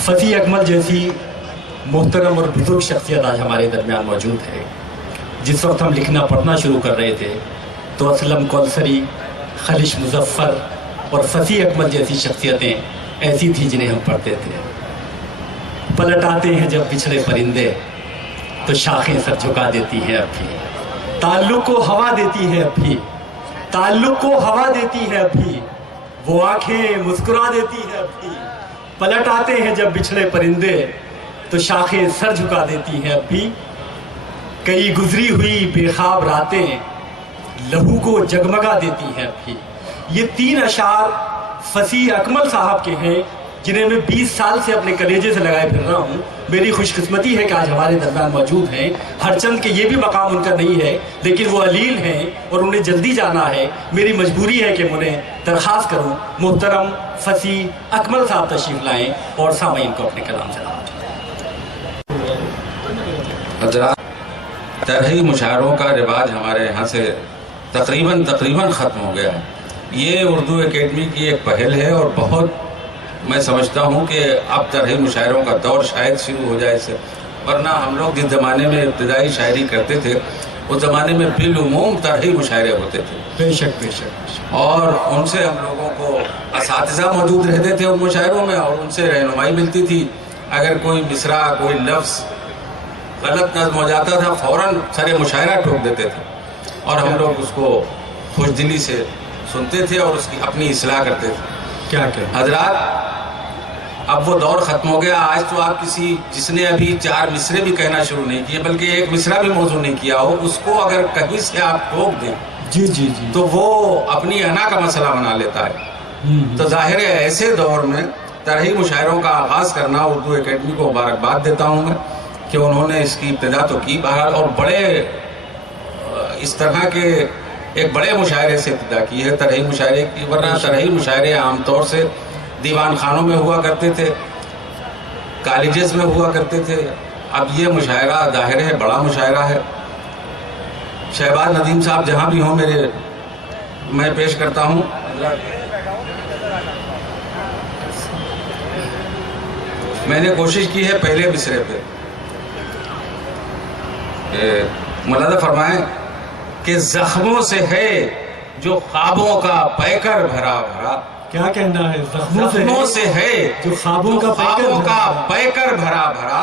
फसी अकमल जैसी मोहतरम और बुजुर्ग शख्सियत आज हमारे दरमियान मौजूद है। जिस वक्त हम लिखना पढ़ना शुरू कर रहे थे तो असलम कौसरी, खलिश मुजफ्फर और फसी अकमल जैसी शख्सियतें ऐसी थी जिन्हें हम पढ़ते थे। पलट आते हैं जब बिछड़े परिंदे तो शाखें सर झुका देती हैं अब भी, ताल्लुक को हवा देती है अब भी, ताल्लुक को हवा देती है अब भी, वो आंखें मुस्कुरा देती है अब भी। पलट आते हैं जब बिछड़े परिंदे तो शाखें सर झुका देती हैं अब भी। कई गुजरी हुई बेखाब रातें लहू को जगमगा देती हैं अब भी। ये 3 अशार फसी अकमल साहब के हैं जिन्हें मैं 20 साल से अपने कलेजे से लगाए फिर रहा हूँ। मेरी खुशकिस्मती है कि आज हमारे दरमियान मौजूद हैं। हरचंद के ये भी मकाम उनका नहीं है, लेकिन वो अलील हैं और उन्हें जल्दी जाना है। मेरी मजबूरी है कि उन्हें दरख्वास्त करूँ मोहतरम फसी अकमल साहब तशरीफ़ लाएँ और सामईन को अपने कलाम से नवाजें। हज़रात, तरही मुशायरों का रिवाज हमारे यहाँ से तकरीबन ख़त्म हो गया है। ये उर्दू एकेडमी की एक पहल है और बहुत मैं समझता हूँ कि अब तरही मुशायरों का दौर शायद शुरू हो जाए इससे, वरना हम लोग जिस ज़माने में इब्तदाई शायरी करते थे उस ज़माने में बिलउमूम तरही मुशायरे होते थे। बेशक बेशक। और उनसे हम लोगों को असातिज़ा मौजूद रहते थे उन मुशायरों में और उनसे रहनुमाई मिलती थी। अगर कोई मिसरा, कोई लफ्ज़ गलत नज़्म हो जाता था फ़ौरन सरे मुशायरा ठोक देते थे और हम लोग उसको खुशदिली से सुनते थे और उसकी अपनी इस्लाह करते थे। क्या क्या हज़रात, अब वो दौर ख़त्म हो गया। आज तो आप किसी जिसने अभी 4 मिसरे भी कहना शुरू नहीं किए, बल्कि एक मिसरा भी मौजूद नहीं किया हो, उसको अगर कहीं से आप टोक दें जी जी जी तो वो अपनी अना का मसला बना लेता है। तो जाहिर है ऐसे दौर में तरही मुशायरों का आगाज़ करना उर्दू एकेडमी को मुबारकबाद देता हूँ मैं कि उन्होंने इसकी इब्तिदा तो की बहरहाल, और बड़े इस तरह के एक बड़े मुशायरे से इब्तिदा की है तरही मुशायरे की। वरना तरही मुशायरे आमतौर से दीवान खानों में हुआ करते थे, कॉलेजेस में हुआ करते थे। अब ये मुशायरा जाहिर है बड़ा मुशायरा है। शहबाज नदीम साहब जहाँ भी हों मेरे, मैं पेश करता हूँ। मैंने कोशिश की है पहले मिसरे पे मुलादा फरमाएं कि जख्मों से है जो ख्वाबों का पैकर भरा भरा। क्या कहना है? जख्मों से है जो ख्वाबों का पैकर भरा भरा,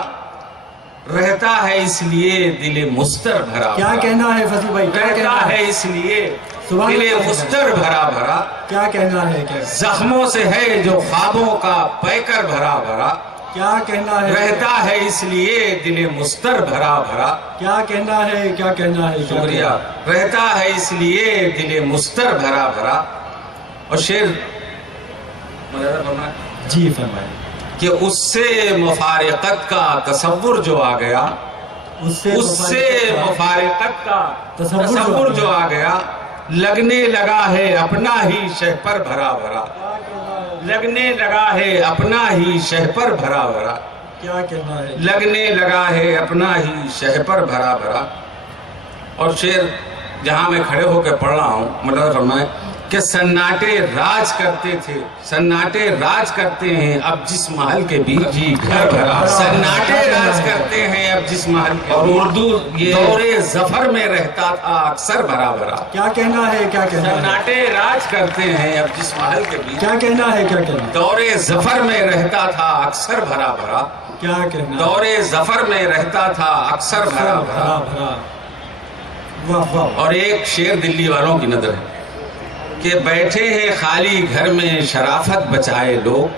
रहता है इसलिए दिले मुस्तर भरा। क्या कहना है फसी भाई? रहता है इसलिए दिले मुस्तर भरा भरा। क्या कहना है? क्या जख्मों से है जो ख्वाबों का पैकर भरा भरा, क्या कहना है? रहता है इसलिए दिले मुस्तर भरा भरा। क्या कहना है? क्या कहना है? शुक्रिया। रहता है इसलिए दिले मुस्तर भरा भरा। और शेर जी फरमाए कि उससे मुफारिकत का तसव्वुर जो आ गया, उससे मुफारिकत का तसव्वुर जो आ गया, लगने लगा है अपना ही शहपर भरा भरा। लगने लगा है अपना ही शहपर भरा भरा। क्या कहना है? लगने लगा है अपना ही शहपर भरा भरा। और शेर जहां मैं खड़े होकर पढ़ रहा हूँ, मतलब फरमाए कि सन्नाटे राज करते थे, सन्नाटे राज करते हैं अब जिस महल के बीच जी घर भरा। सन्नाटे राज करते हैं अब जिस महल के, और उर्दू ये दौरे जफर में रहता था अक्सर भरा भरा। क्या कहना है? क्या कहना है? सन्नाटे राज करते हैं अब जिस महल के बीच। क्या कहना है? क्या कहना? दौरे जफर में रहता था अक्सर भरा भरा। क्या कहना? दौरे जफर में रहता था अक्सर भरा भरा। वाह वाह। और एक शेर दिल्ली वालों की नजर है कि बैठे हैं खाली घर में शराफत बचाए लोग।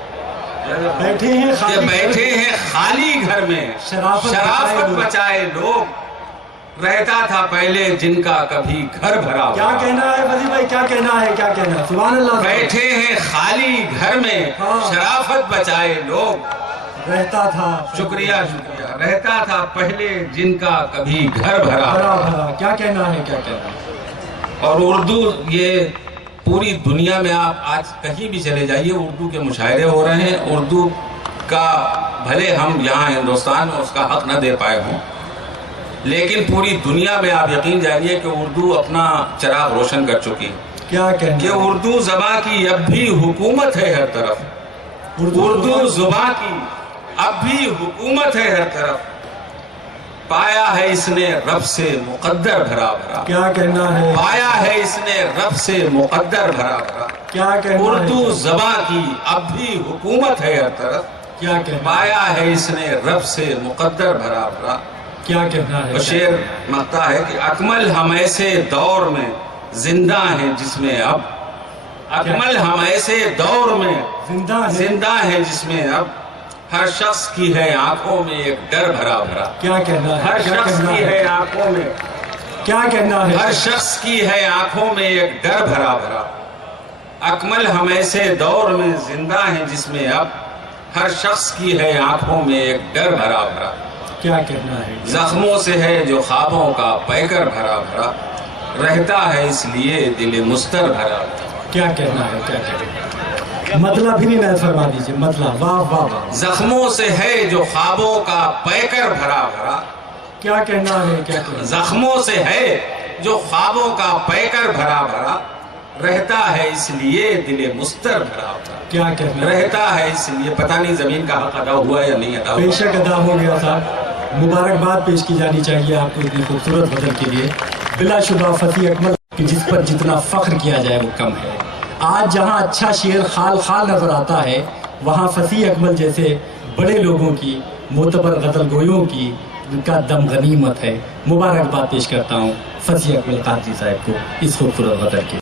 बैठे हैं खाली घर में शराफत बचाए लोग। रहता था पहले जिनका कभी घर भरा। क्या कहना है फसी भाई? क्या कहना है? क्या कहना? सुभान अल्लाह। बैठे हैं खाली घर में शराफत बचाए लोग। रहता था। शुक्रिया शुक्रिया। रहता था पहले जिनका कभी घर भरा। क्या कहना है? क्या कहना? और उर्दू ये पूरी दुनिया में आप आज कहीं भी चले जाइए उर्दू के मुशायरे हो रहे हैं। उर्दू का भले हम यहाँ हिंदुस्तान में उसका हक न दे पाए हों, लेकिन पूरी दुनिया में आप यकीन जानिए कि उर्दू अपना चिराग रोशन कर चुकी है। क्या कहना? कि उर्दू ज़बां की अब भी हुकूमत है हर तरफ। उर्दू ज़बां की اب بھی حکومت ہے ہر طرف، پایا ہے اس نے رب سے مقدر بھرا بھرا، کیا کہنا ہے، پایا ہے اس نے رب سے مقدر بھرا بھرا، کیا کہنا ہے، اردو زبان کی اب بھی حکومت ہے ہر طرف، کیا کہنا ہے، پایا ہے اس نے رب سے مقدر بھرا بھرا۔ کیا کہنا ہے، اور شعر مانگتا ہے کہ اکمل ہم ایسے دور میں زندہ ہیں جس میں اب، اکمل ہم ایسے دور میں زندہ ہیں جس میں اب ہر شخص کی ہے آنکھوں میں ایک ڈر بھرا بھرا، کیا کہنا ہے، ہر کیا شخص کہنا کی ہے، ہے آنکھوں میں، کیا کہنا ہے، ہر شخص کی ہے آنکھوں میں ایک ڈر بھرا بھرا، اکمل ہم ایسے دور میں زندہ ہیں جس میں اب ہر شخص کی ہے آنکھوں میں ایک ڈر بھرا بھرا، کیا کہنا ہے، زخموں سے ہے جو خوابوں کا پیکر بھرا بھرا، رہتا ہے اس لیے دل مستر بھرا بھرا۔ کیا کہنا ہے، کیا کہنا ہے، مطلب بھی نہیں فرما دیجئے، مطلب، واہ واہ واہ، زخموں سے ہے جو خوابوں کا پیکر بھرا بھرا، کیا کہنا ہے، کیا کہنا ہے، زخموں سے ہے جو خوابوں کا پیکر بھرا بھرا، رہتا ہے اس لیے دل مستر بھرا بھرا، کیا کہنا ہے، رہتا ہے اس لیے، پتہ نہیں زمین کا حق ادا ہوا یا نہیں ادا بے ہوا۔ شک ادا ہو گیا صاحب، مبارکباد پیش کی جانی چاہیے آپ کو اتنی خوبصورت غزل کے لیے۔ بلا شبہ فتح اکمل کہ جس پر جتنا فخر کیا جائے وہ کم ہے۔ آج جہاں اچھا شعر خال خال نظر آتا ہے، وہاں فتح اکمل جیسے بڑے لوگوں کی، معتبر غزل گویوں کی کا دم غنیمت ہے۔ مبارکباد پیش کرتا ہوں فتح اکمل قادری صاحب کو اس خوبصورت غزل کی۔